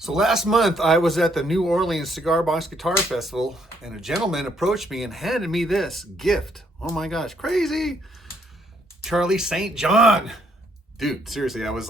So last month I was at the New Orleans Cigar Box Guitar Festival and a gentleman approached me and handed me this gift. Oh my gosh, crazy. Charlie St. John. Dude, seriously, I was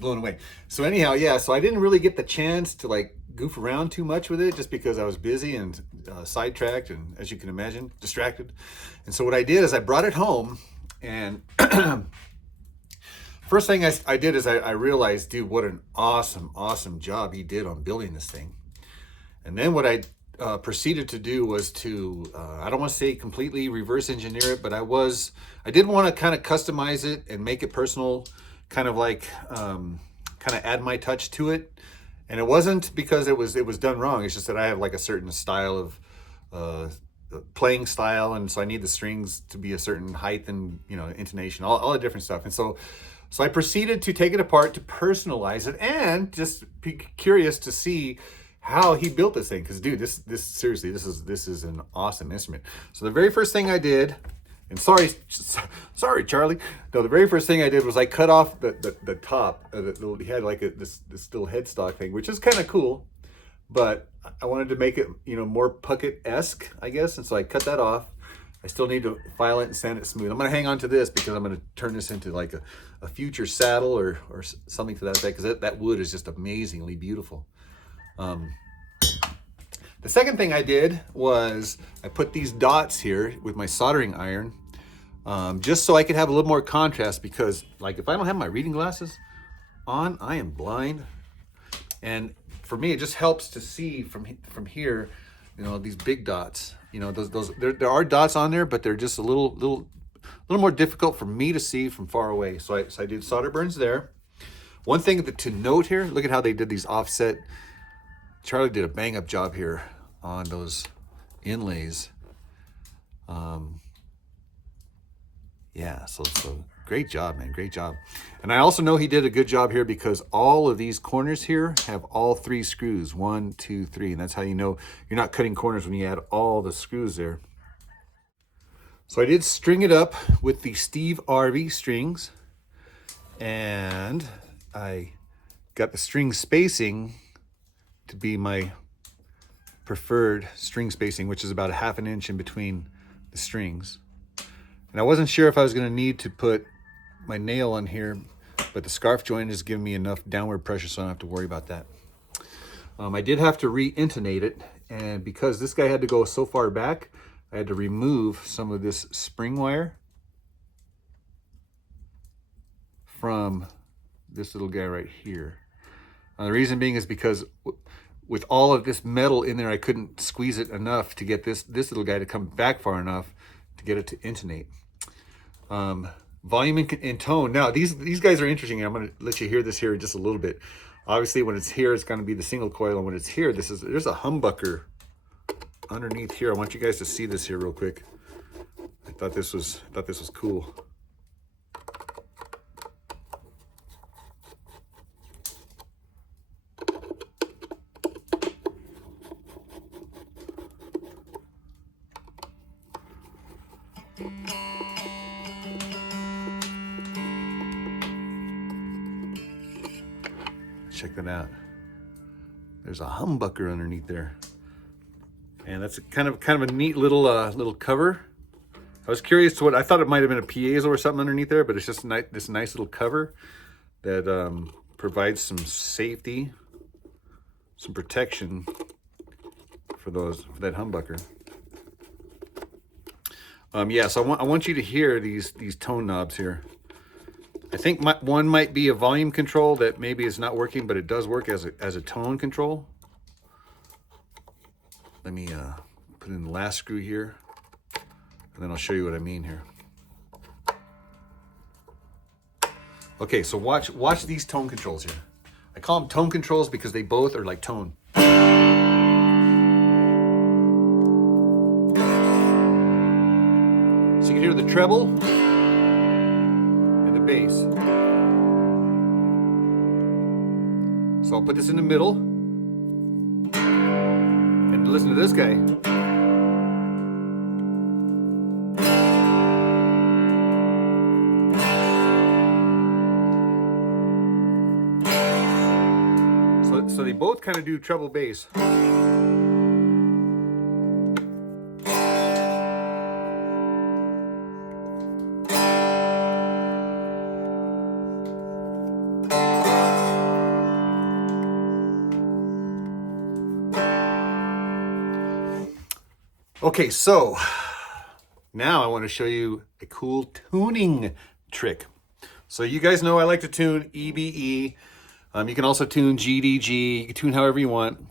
blown away. So anyhow, yeah, so I didn't really get the chance to like goof around too much with it just because I was busy and sidetracked and, as you can imagine, distracted. And so what I did is I brought it home and first thing I did is I realized, dude, what an awesome job he did on building this thing. And then what I proceeded to do was to, I don't want to say completely reverse engineer it, but I did want to kind of customize it and make it personal, kind of like, kind of add my touch to it. And it wasn't because it was done wrong. It's just that I have like a certain style of playing style. And so I need the strings to be a certain height and, you know, intonation, all the different stuff. And so I proceeded to take it apart to personalize it and just be curious to see how he built this thing. Because dude, this seriously, this is an awesome instrument. So the very first thing I did, and sorry Charlie, no, the very first thing I did was I cut off the top. He had like this little headstock thing, which is kind of cool, but I wanted to make it, you know, more Puckett-esque, I guess. And so I cut that off. I still need to file it and sand it smooth. I'm going to hang on to this because I'm going to turn this into like a future saddle or something to that effect, because that wood is just amazingly beautiful. The second thing I did was I put these dots here with my soldering iron, just so I could have a little more contrast, because like if I don't have my reading glasses on, I am blind. And for me, it just helps to see from here, you know, these big dots. You know, there are dots on there, but they're just a little more difficult for me to see from far away. So I did solder burns there. One thing to note here, look at how they did these offset. Charlie did a bang up job here on those inlays. Yeah, so great job, man, great job. And I also know he did a good job here because all of these corners here have all 3 screws, 1, 2, 3. And that's how you know you're not cutting corners when you add all the screws there. So I did string it up with the Steve Arvey strings, and I got the string spacing to be my preferred string spacing, which is about 1/2 inch in between the strings. And I wasn't sure if I was going to need to put my nail on here, but the scarf joint is giving me enough downward pressure so I don't have to worry about that. I did have to re-intonate it, and because this guy had to go so far back, I had to remove some of this spring wire from this little guy right here. The reason being is because with all of this metal in there, I couldn't squeeze it enough to get this little guy to come back far enough to get it to intonate. Volume and tone. Now, these guys are interesting. I'm going to let you hear this here in just a little bit. Obviously, when it's here, it's going to be the single coil, and when it's here, there's a humbucker underneath here. I want you guys to see this here real quick. I thought this was cool. Check that out. There's a humbucker underneath there, and that's kind of a neat little cover. I was curious to what I thought it might have been a piezo or something underneath there, but it's just this nice little cover that provides some safety, some protection for that humbucker. Yeah, so I want you to hear these tone knobs here. I think one might be a volume control that maybe is not working, but it does work as a tone control. Let me put in the last screw here, and then I'll show you what I mean here. Okay, so watch these tone controls here. I call them tone controls because they both are like tone. So you can hear the treble and the bass. So I'll put this in the middle and listen to this guy. So they both kind of do treble bass. Okay, so now I want to show you a cool tuning trick. So you guys know I like to tune EBE. You can also tune GDG. You can tune however you want.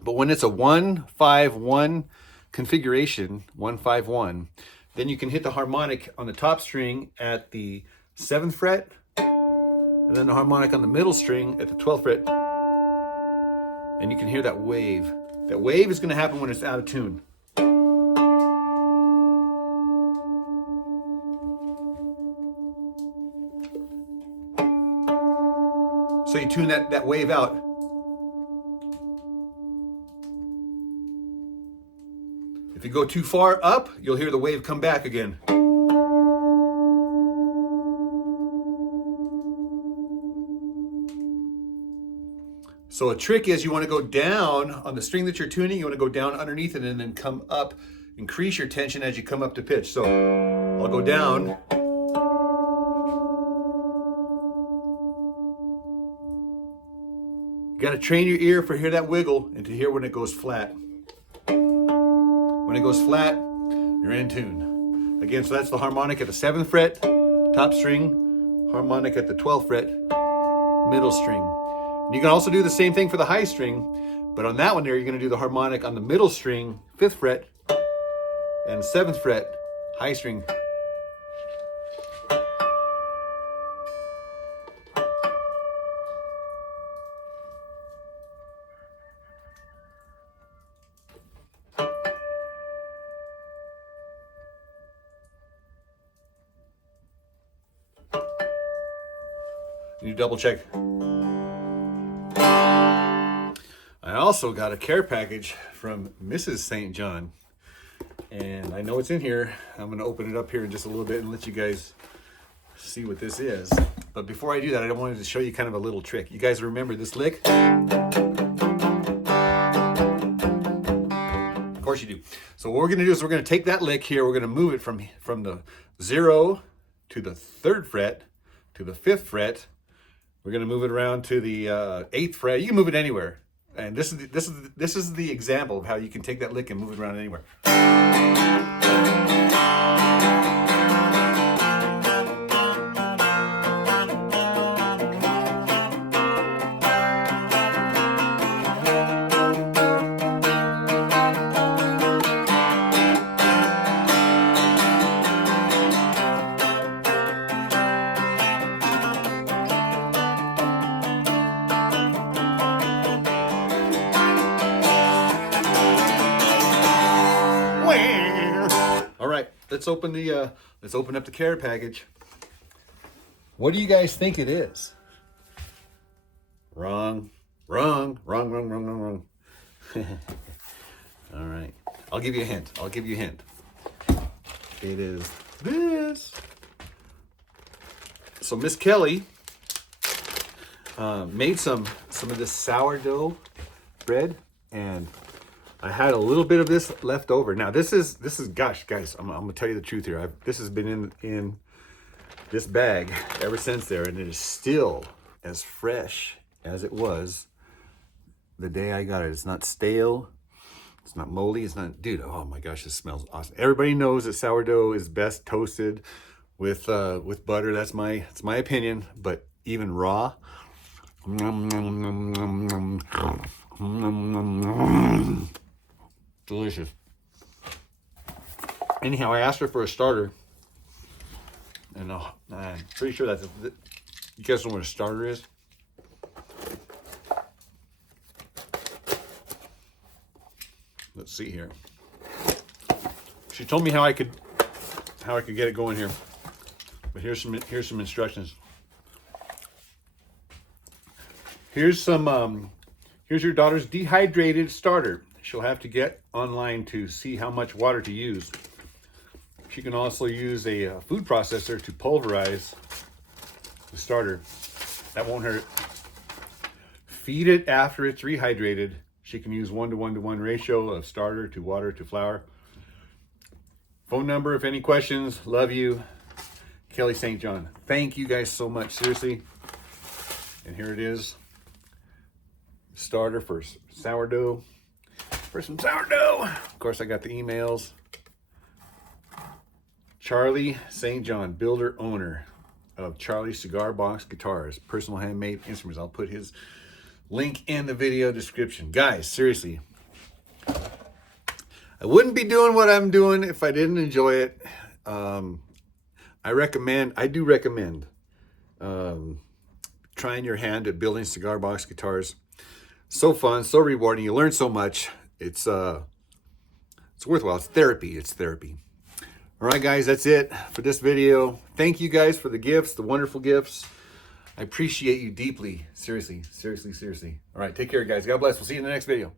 But when it's a 1-5-1 configuration, 1-5-1, then you can hit the harmonic on the top string at the 7th fret, and then the harmonic on the middle string at the 12th fret. And you can hear that wave. That wave is going to happen when it's out of tune. So you tune that wave out. If you go too far up, you'll hear the wave come back again. So a trick is you want to go down on the string that you're tuning, you want to go down underneath it and then come up, increase your tension as you come up to pitch. So I'll go down. You got to train your ear for hear that wiggle and to hear when it goes flat. When it goes flat, you're in tune. Again, so that's the harmonic at the 7th fret, top string, harmonic at the 12th fret, middle string. And you can also do the same thing for the high string, but on that one there, you're going to do the harmonic on the middle string, 5th fret, and 7th fret, high string. You double check. I also got a care package from Mrs. St. John, and I know it's in here. I'm going to open it up here in just a little bit and let you guys see what this is. But before I do that, I wanted to show you kind of a little trick. You guys remember this lick? Of course you do. So what we're going to do is we're going to take that lick here. We're going to move it from the 0 to the 3rd fret to the 5th fret. We're going to move it around to the 8th fret. You can move it anywhere. And this is the example of how you can take that lick and move it around anywhere. Let's open up the care package. What do you guys think it is? Wrong. All right. I'll give you a hint. It is this. So Miss Kelly made some of this sourdough bread, and I had a little bit of this left over. Now this is gosh, guys, I'm gonna tell you the truth here. This has been in this bag ever since there, and it is still as fresh as it was the day I got it. It's not stale, it's not moldy, it's not, dude, oh my gosh, this smells awesome. Everybody knows that sourdough is best toasted with butter. That's my opinion, but even raw. Delicious. Anyhow, I asked her for a starter, and I'm pretty sure that's you guys know what a starter is? Let's see here. She told me how I could get it going here, but here's some instructions. Here's your daughter's dehydrated starter. She'll have to get online to see how much water to use. She can also use a food processor to pulverize the starter. That won't hurt. feed it after it's rehydrated. She can use 1:1:1 ratio of starter to water to flour. Phone number if any questions. Love you. Kelly St. John. Thank you guys so much. Seriously. And here it is. Starter for sourdough. For some sourdough. Of course, I got the emails. Charlie St. John, builder, owner of Charlie Cigar Box Guitars, personal handmade instruments. I'll put his link in the video description. Guys, seriously, I wouldn't be doing what I'm doing if I didn't enjoy it. I do recommend trying your hand at building cigar box guitars. So fun, so rewarding. You learn so much. It's worthwhile. It's therapy. It's therapy. All right, guys, that's it for this video. Thank you guys for the gifts, the wonderful gifts. I appreciate you deeply. Seriously, seriously, seriously. All right, take care, guys. God bless. We'll see you in the next video.